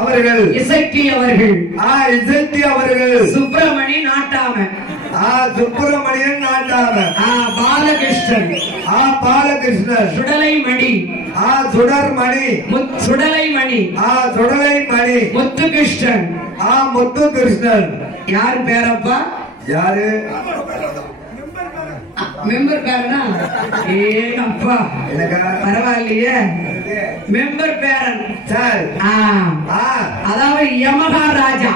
அவர்கள், இசக்கி அவர்கள், இசக்கி அவர்கள், சுப்பிரமணி நாட்டாமன், சுப்பிரமணியன் நாட்டாமன், பாலகிருஷ்ணன், பாலகிருஷ்ணன், சுடலைமணி, சுடர்மணி, சுடலைமணி, சுடலைமணி, முத்துகிருஷ்ணன், முத்துகிருஷ்ணன். யாரு பேரப்பா? யாரு மெம்பர் பேரனா? ஏப்பா பரவாயில்லையே, மெம்பர் பேரன் சார். அதாவது யமகா ராஜா.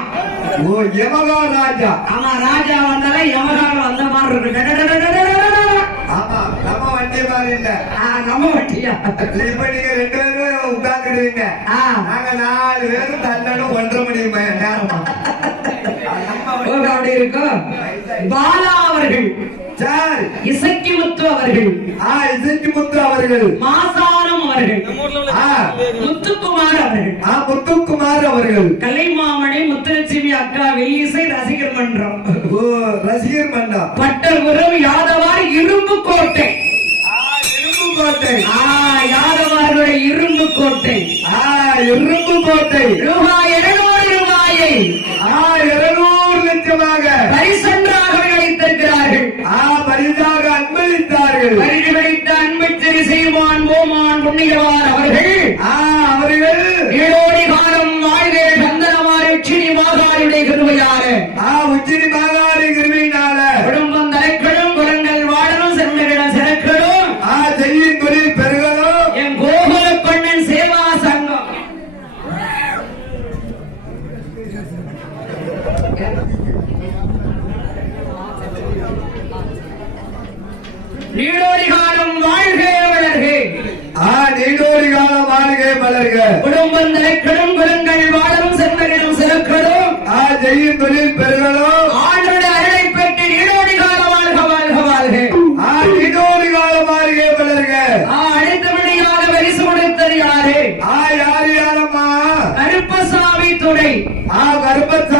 ஓ, யமகா ராஜா. ஆமா, ராஜா வந்தாலே யமகா வந்த மாதிரி இருக்கு. ஆமா, நம்ம வண்டி மாதிரி இல்ல. நம்ம வண்டியா? இப்ப நீங்க 2 பேரும் உட்கார்ந்துடுவீங்க, நாங்க 4 பேரும் தள்ளணும் 1:30 மணி நேரம். அப்படி இருக்கும். பாலா அவர்கள் சார், இசக்கி முத்து அவர்கள், இசக்கி முத்து அவர்கள், மாசானம் அவர்கள், முத்துக்குமார் அவர்கள், முத்துக்குமார் அவர்கள், கலைமாமணி முத்துலட்சுமி அக்கா வெள்ளிசை ரசிகர் மன்றம், ரசிகர் மன்றம், பட்டர்புரம் யாதவார் இரும்பு கோட்டை, இரும்பு கோட்டை, யாதவார்களுடைய இரும்பு கோட்டை, இரும்பு கோட்டை, ரூபாய் 200 ரூபாயை 200 லட்சமாக பரிசன்றாக அளித்திருக்கிறார்கள். பரிசாக அன்பளித்தார்கள். பரிசு கிடைத்த அன்பு திரு செய்வான் போமான் புண்ணியவான் அவர்கள், அவர்கள் ஏழோடி காலம் வாழ்வே சந்தனமாறு உச்சினி மாகாளுடைய கிருபையால, உச்சினி மாகாளி கிருபையினால குடும்பம் தலைக்களும் குலங்கள் வாழணும், சென்மையிடம் சிறக்கணும், செய்யும் தொழில் பெருகணும். என் கோகுல பண்ணன் சேவா சங்கம் நீடோடி காலம் வாழ்க வளர்க, நீடோடி காலம் வாழ்க வளர்க, குடும்பம் தலைக்களும் குலங்கள் வாழணும், சென்மையிடம் சிறக்கணும், செய்யும் தொழில் பெருகணும், ஆண்டோட அருளை பெற்று நீடோடி காலம் வாழ்க வாழ்க வாழ்க, நீடோடி காலம் வாழ்க வளர்க. அடுத்தபடியாக பரிசு கொடுத்தது யாரு? யாரு யாரம்மா? கருப்பசாமி துணை கருப்பசாமி